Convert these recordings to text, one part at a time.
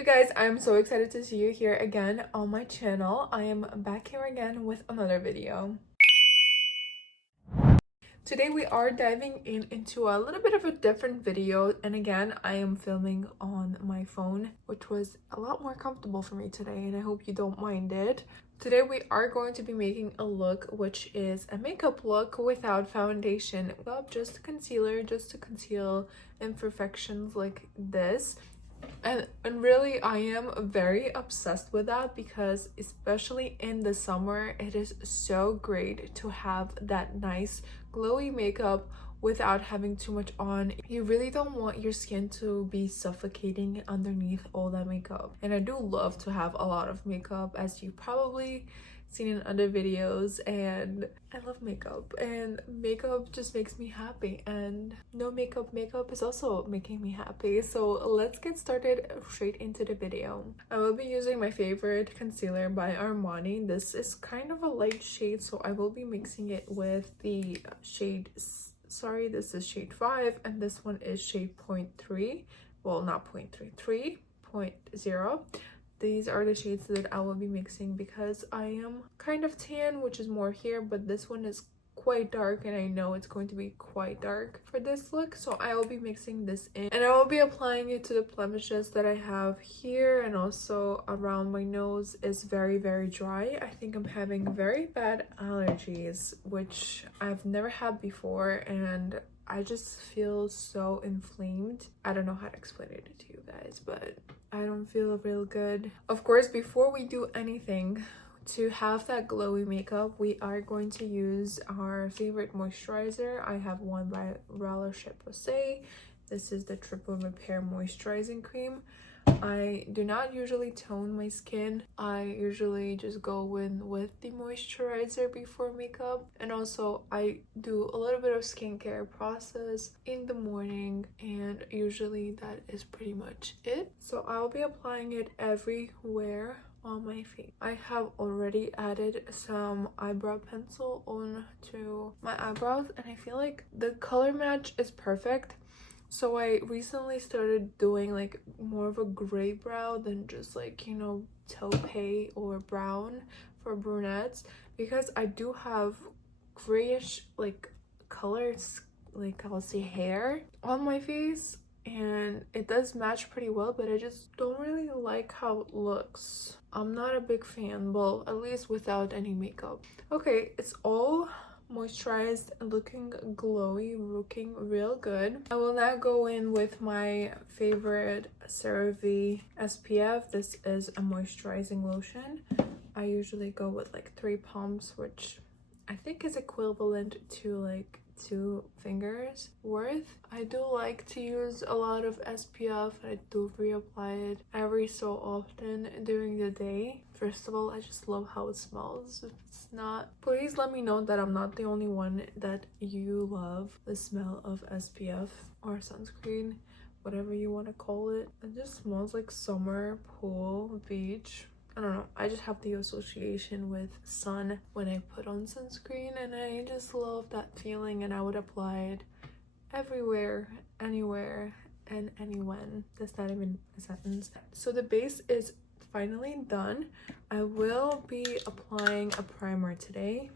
you guys, I'm so excited to see you here again on my channel. I am back here again with another video. Today we are diving into a little bit of a different video, and again I am filming on my phone, which was a lot more comfortable for me today, and I hope you don't mind it. Today we are going to be making a look which is a makeup look without foundation, just concealer, just to conceal imperfections like this. And really I am very obsessed with that because especially in the summer it is so great to have that nice glowy makeup without having too much on. You really don't want your skin to be suffocating underneath all that makeup, and I do love to have a lot of makeup, as you probably seen in other videos, and I love makeup, and makeup just makes me happy, and no makeup is also making me happy. So let's get started straight into the video. I will be using my favorite concealer by Armani. This is kind of a light shade, so I will be mixing it with the shade, sorry, this is shade 5 and this one is shade 0.3, well not 0.3, 3.0. These are the shades that I will be mixing because I am kind of tan, which is more here, but this one is quite dark and I know it's going to be quite dark for this look. So I will be mixing this in and I will be applying it to the blemishes that I have here, and also around my nose is very dry. I think I'm having very bad allergies, which I've never had before, and I just feel so inflamed. I don't know how to explain it to you guys, but I don't feel real good. Of course, before we do anything to have that glowy makeup, we are going to use our favorite moisturizer. I have one by La Roche-Posay. This is the Triple Repair Moisturizing Cream. I do not usually tone my skin. I usually just go in with the moisturizer before makeup, and also I do a little bit of skincare process in the morning, and usually that is pretty much it. So I'll be applying it everywhere on my face. I have already added some eyebrow pencil on to my eyebrows, and I feel like the color match is perfect. So I recently started doing like more of a gray brow than just like, you know, taupe or brown for brunettes, because I do have grayish like colors, like I'll say hair on my face, and it does match pretty well, but I just don't really like how it looks. I'm not a big fan, well, at least without any makeup. Okay, it's all moisturized, looking glowy, looking real good. I will now go in with my favorite CeraVe SPF. This is a moisturizing lotion. I usually go with like 3 pumps, which I think is equivalent to like 2 fingers worth. I do like to use a lot of SPF. I do reapply it every so often during the day. First of all, I just love how it smells. If it's not, please let me know that I'm not the only one that you love the smell of SPF or sunscreen, whatever you want to call it. It just smells like summer, pool, beach. I don't know, I just have the association with sun when I put on sunscreen, and I just love that feeling, and I would apply it everywhere, anywhere, and anywhen. That's not even a sentence. So the base is finally done. I will be applying a primer today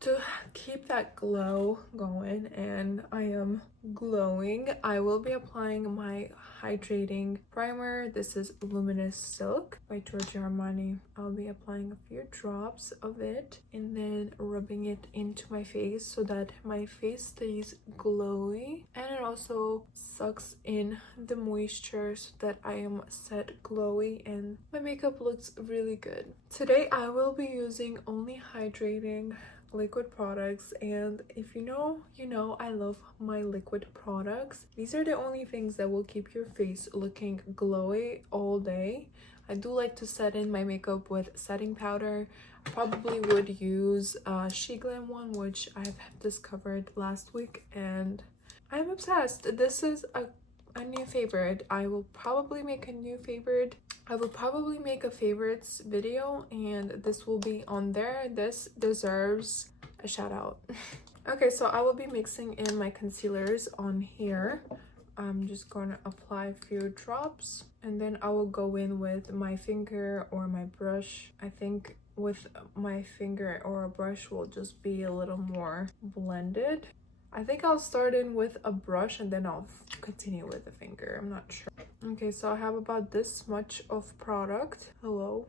to keep that glow going, and I am glowing. I will be applying my hydrating primer. This is Luminous Silk by Giorgio Armani. I'll be applying a few drops of it and then rubbing it into my face so that my face stays glowy, and it also sucks in the moisture so that I am set glowy and my makeup looks really good. Today I will be using only hydrating liquid products, and if you know, you know I love my liquid products. These are the only things that will keep your face looking glowy all day. I do like to set in my makeup with setting powder. I probably would use She Glam one, which I've discovered last week, and I'm obsessed. This is a new favorite. I will probably make a new favorite. I will probably make a favorites video, and this will be on there. This deserves a shout out. Okay, so I will be mixing in my concealers on here. I'm just going to apply a few drops, and then I will go in with my finger or my brush. I think with my finger or a brush will just be a little more blended. I think I'll start in with a brush and then I'll continue with the finger. I'm not sure. Okay, so I have about this much of product. Hello.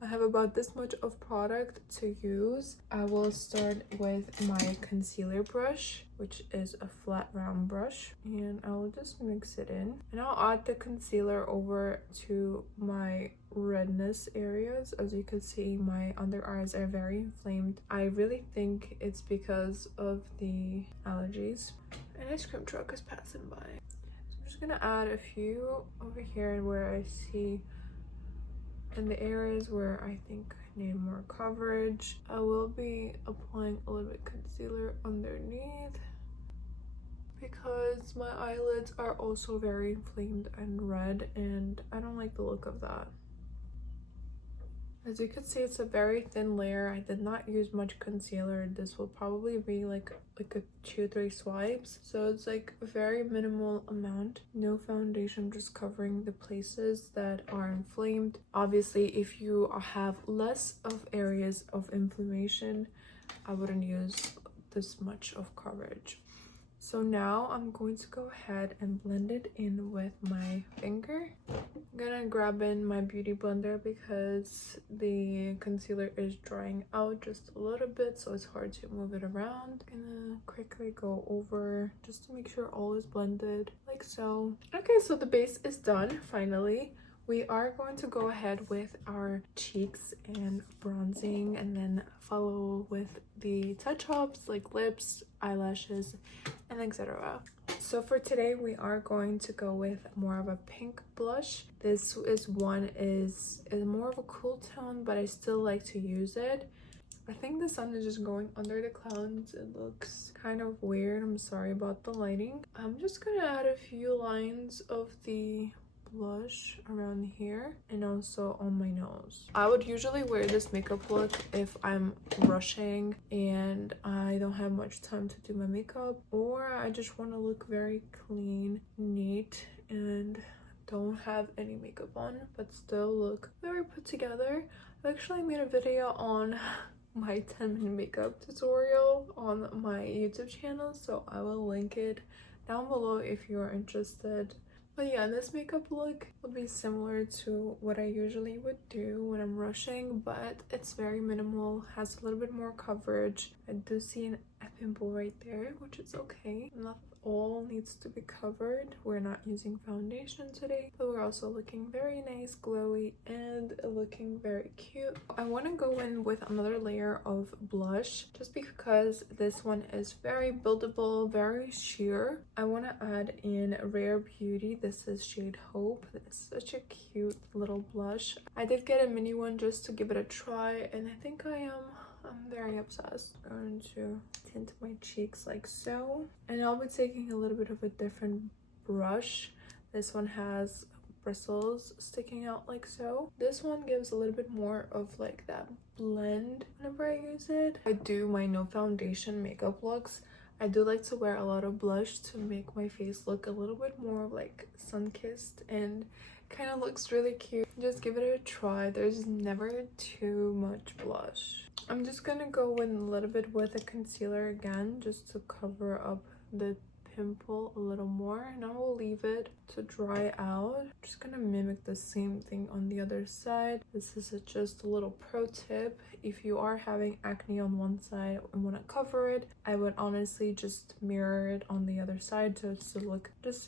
I have about this much of product to use. I will start with my concealer brush, which is a flat round brush, and I will just mix it in, and I'll add the concealer over to my redness areas. As you can see, my under eyes are very inflamed. I really think it's because of the allergies. An ice cream truck is passing by. So I'm just gonna add a few over here where I see in the areas where I think I need more coverage. I will be applying a little bit concealer underneath because my eyelids are also very inflamed and red, and I don't like the look of that. As you can see, it's a very thin layer. I did not use much concealer. This will probably be like a 2-3 swipes, so it's like a very minimal amount. No foundation, just covering the places that are inflamed. Obviously, if you have less of areas of inflammation, I wouldn't use this much of coverage. So now I'm going to go ahead and blend it in with my finger. I'm gonna grab in my beauty blender because the concealer is drying out just a little bit, so it's hard to move it around. I'm gonna quickly go over just to make sure all is blended like so. Okay, so the base is done finally. We are going to go ahead with our cheeks and bronzing, and then follow with the touch-ups like lips, eyelashes, and etc. So for today, we are going to go with more of a pink blush. This is more of a cool tone, but I still like to use it. I think the sun is just going under the clouds. It looks kind of weird. I'm sorry about the lighting. I'm just gonna add a few lines of the blush around here and also on my nose. I would usually wear this makeup look if I'm rushing and I don't have much time to do my makeup, or I just want to look very clean, neat, and don't have any makeup on but still look very put together. I actually made a video on my 10-minute makeup tutorial on my YouTube channel, so I will link it down below if you're interested. But yeah, this makeup look will be similar to what I usually would do when I'm rushing, but it's very minimal, has a little bit more coverage. I do see a pimple right there, which is okay. Not all needs to be covered. We're not using foundation today, but we're also looking very nice, glowy, and looking very cute. I want to go in with another layer of blush just because this one is very buildable, very sheer. I want to add in Rare Beauty. This is shade Hope. It's such a cute little blush. I did get a mini one just to give it a try, and I think I'm very obsessed. I'm going to tint my cheeks like so, and I'll be taking a little bit of a different brush. This one has bristles sticking out like so. This one gives a little bit more of like that blend whenever I use it. I do my no foundation makeup looks. I do like to wear a lot of blush to make my face look a little bit more like sun-kissed, and kind of looks really cute. Just give it a try. There's never too much blush. I'm just gonna go in a little bit with a concealer again just to cover up the pimple a little more, and I will leave it to dry out. I'm just gonna mimic the same thing on the other side. This is just a little pro tip. If you are having acne on one side and want to cover it, I would honestly just mirror it on the other side to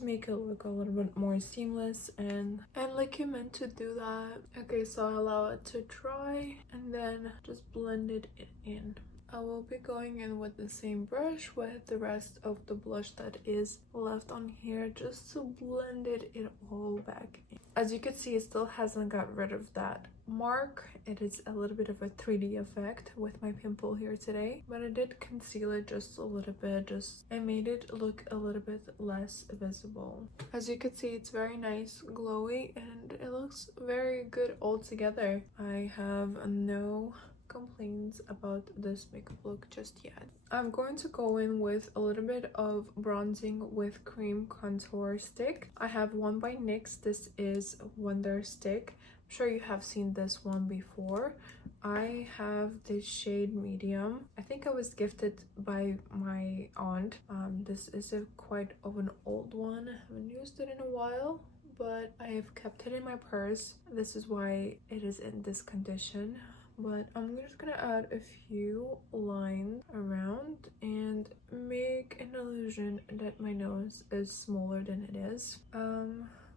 make it look a little bit more seamless and like you meant to do that. Okay, so I allow it to dry and then just blend it in. I will be going in with the same brush with the rest of the blush that is left on here just to blend it all back in. As you can see, it still hasn't got rid of that mark. It is a little bit of a 3D effect with my pimple here today, but I did conceal it just a little bit. I made it look a little bit less visible. As you can see, it's very nice, glowy, and it looks very good all together. I have no complaints about this makeup look just yet. I'm going to go in with a little bit of bronzing with cream contour stick. I have one by NYX. This is Wonder Stick. I'm sure you have seen this one before. I have this shade medium. I think I was gifted by my aunt. This is a quite of an old one. I haven't used it in a while, but I have kept it in my purse. This is why it is in this condition. But I'm just gonna add a few lines around and make an illusion that my nose is smaller than it is,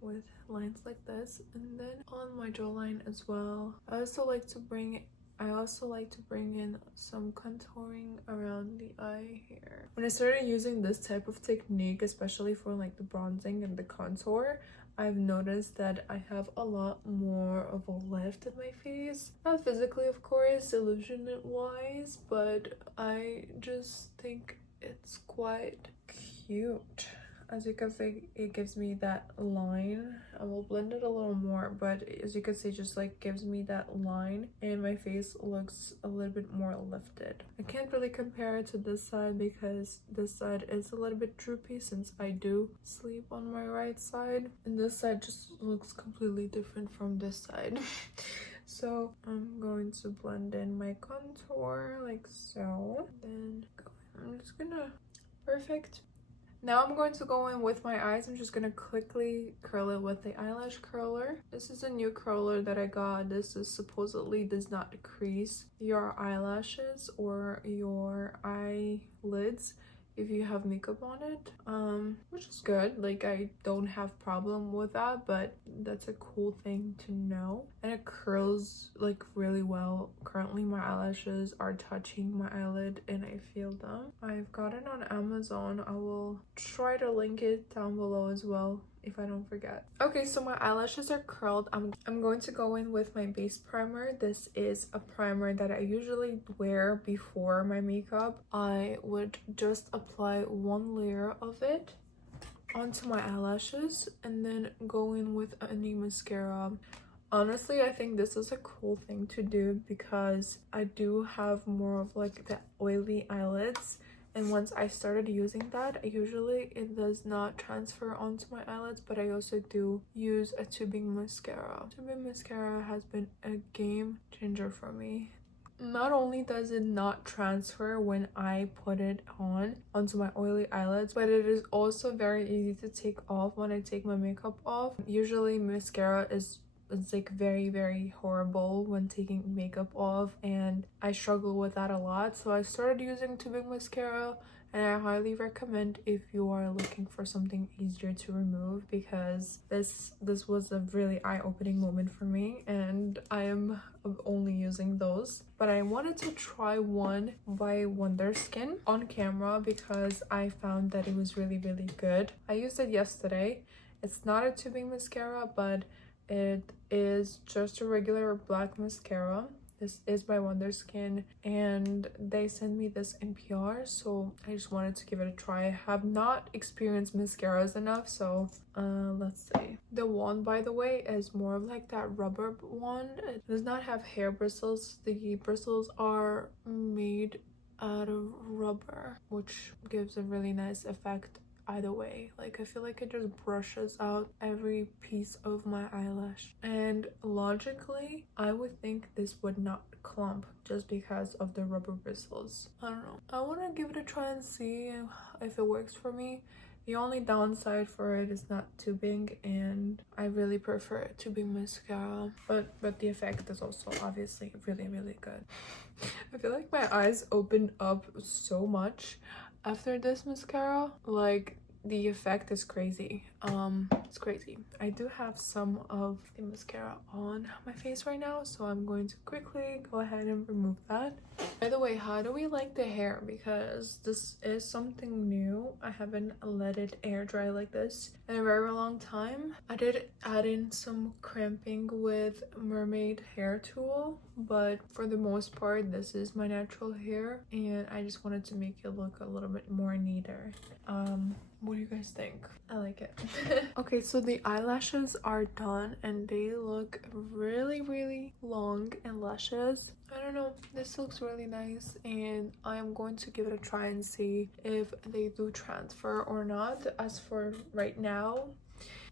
with lines like this. And then on my jawline as well, I also like to bring in some contouring around the eye here. When I started using this type of technique, especially for like the bronzing and the contour, I've noticed that I have a lot more of a lift in my face. Not physically, of course, illusion wise, but I just think it's quite cute. As you can see, it gives me that line. I will blend it a little more, but as you can see, just like gives me that line and my face looks a little bit more lifted. I can't really compare it to this side because this side is a little bit droopy since I do sleep on my right side, and this side just looks completely different from this side. So I'm going to blend in my contour like so. Then I'm just gonna, perfect. Now I'm going to go in with my eyes. I'm just gonna quickly curl it with the eyelash curler. This is a new curler that I got. This is supposedly does not crease your eyelashes or your eyelids if you have makeup on it, which is good. Like, I don't have problem with that, but that's a cool thing to know. And it curls like really well. Currently my eyelashes are touching my eyelid and I feel them. I've got it on Amazon. I will try to link it down below as well if I don't forget. Okay, so my eyelashes are curled. I'm going to go in with my base primer. This is a primer that I usually wear before my makeup. I would just apply one layer of it onto my eyelashes and then go in with any mascara. Honestly, I think this is a cool thing to do because I do have more of like the oily eyelids. And once I started using that, usually it does not transfer onto my eyelids, but I also do use a tubing mascara. Tubing mascara has been a game changer for me. Not only does it not transfer when I put it onto my oily eyelids, but it is also very easy to take off when I take my makeup off. Usually mascara is like very horrible when taking makeup off, and I struggle with that a lot. So I started using tubing mascara, and I highly recommend if you are looking for something easier to remove, because this was a really eye-opening moment for me, and I am only using those. But I wanted to try one by Wonder Skin on camera because I found that it was really good. I used it yesterday. It's not a tubing mascara, but it is just a regular black mascara. This is by Wonder Skin, and they sent me this in PR, so I just wanted to give it a try. I have not experienced mascaras enough, so let's see. The wand, by the way, is more of like that rubber wand. It does not have hair bristles. The bristles are made out of rubber, which gives a really nice effect either way. Like, I feel like it just brushes out every piece of my eyelash, and logically I would think this would not clump just because of the rubber bristles. I don't know. I want to give it a try and see if it works for me. The only downside for it is not tubing, and I really prefer tubing mascara, but the effect is also obviously really good. I feel like my eyes opened up so much after this mascara. Like, the effect is crazy. It's crazy. I do have some of the mascara on my face right now, so I'm going to quickly go ahead and remove that. By the way, how do we like the hair? Because this is something new. I haven't let it air dry like this in a very long time. I did add in some crimping with mermaid hair tool, but for the most part this is my natural hair, and I just wanted to make it look a little bit more neater. What do you guys think? I like it. Okay, so the eyelashes are done and they look really long and luscious. I don't know, this looks really nice and I am going to give it a try and see if they do transfer or not. As for right now,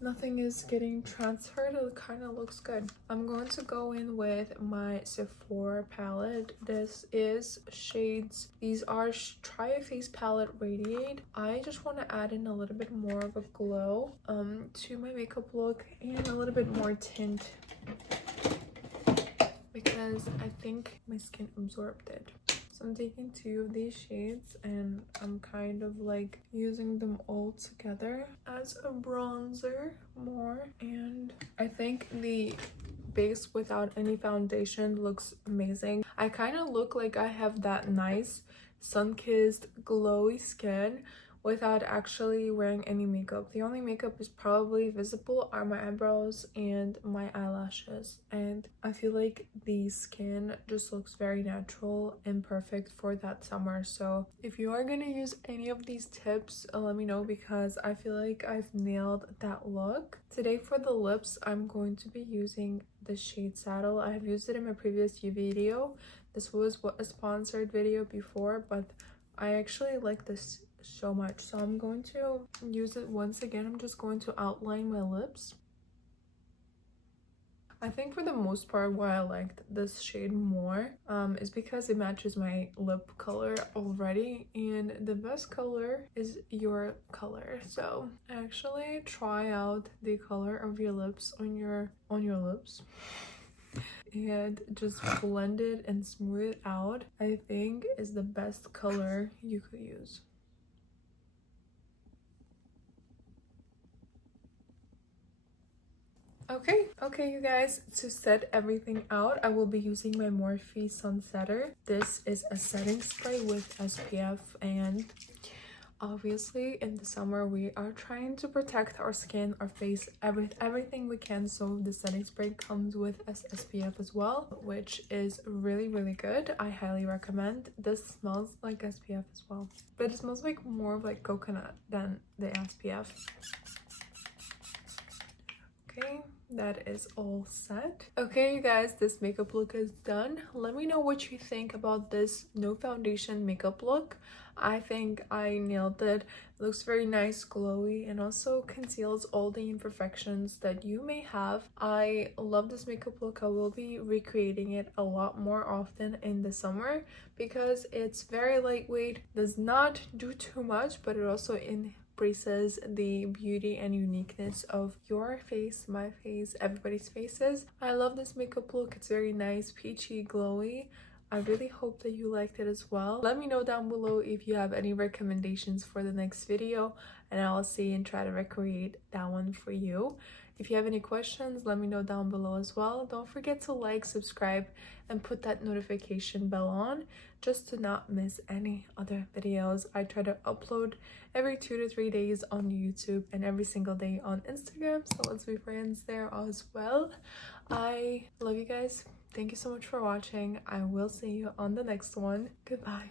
nothing is getting transferred. It kind of looks good. I'm going to go in with my Sephora palette. This is shades, these are Try a Face palette Radiate. I just want to add in a little bit more of a glow to my makeup look and a little bit more tint because I think my skin absorbed it. So I'm taking 2 of these shades and I'm kind of like using them all together as a bronzer more. And I think the base without any foundation looks amazing. I kind of look like I have that nice sun-kissed glowy skin without actually wearing any makeup. The only makeup is probably visible are my eyebrows and my eyelashes, and I feel like the skin just looks very natural and perfect for that summer. So if you are gonna use any of these tips, let me know because I feel like I've nailed that look. Today for the lips, I'm going to be using the shade Saddle. I have used it in my previous video. This was a sponsored video before, but I actually like this so much, so I'm going to use it once again. I'm just going to outline my lips. I think for the most part why I liked this shade more is because it matches my lip color already, and the best color is your color. So actually try out the color of your lips on your lips and just blend it and smooth it out. I think is the best color you could use. Okay you guys, to set everything out, I will be using my Morphe Sunsetter. This is a setting spray with SPF, and obviously in the summer we are trying to protect our skin, our face, everything we can, so the setting spray comes with SPF as well, which is really good. I highly recommend. This smells like SPF as well, but it smells like more of like coconut than the SPF. Okay, that is all set. Okay you guys, this makeup look is done. Let me know what you think about this no foundation makeup look. I think I nailed it. It looks very nice, glowy, and also conceals all the imperfections that you may have. I love this makeup look. I will be recreating it a lot more often in the summer because it's very lightweight, does not do too much, but it also embraces the beauty and uniqueness of your face, my face, everybody's faces. I love this makeup look. It's very nice, peachy, glowy. I really hope that you liked it as well. Let me know down below if you have any recommendations for the next video, and I'll see and try to recreate that one for you. If you have any questions, let me know down below as well. Don't forget to like, subscribe, and put that notification bell on just to not miss any other videos. I try to upload every 2 to 3 days on YouTube and every single day on Instagram, so let's be friends there as well. I love you guys. Thank you so much for watching. I will see you on the next one. Goodbye.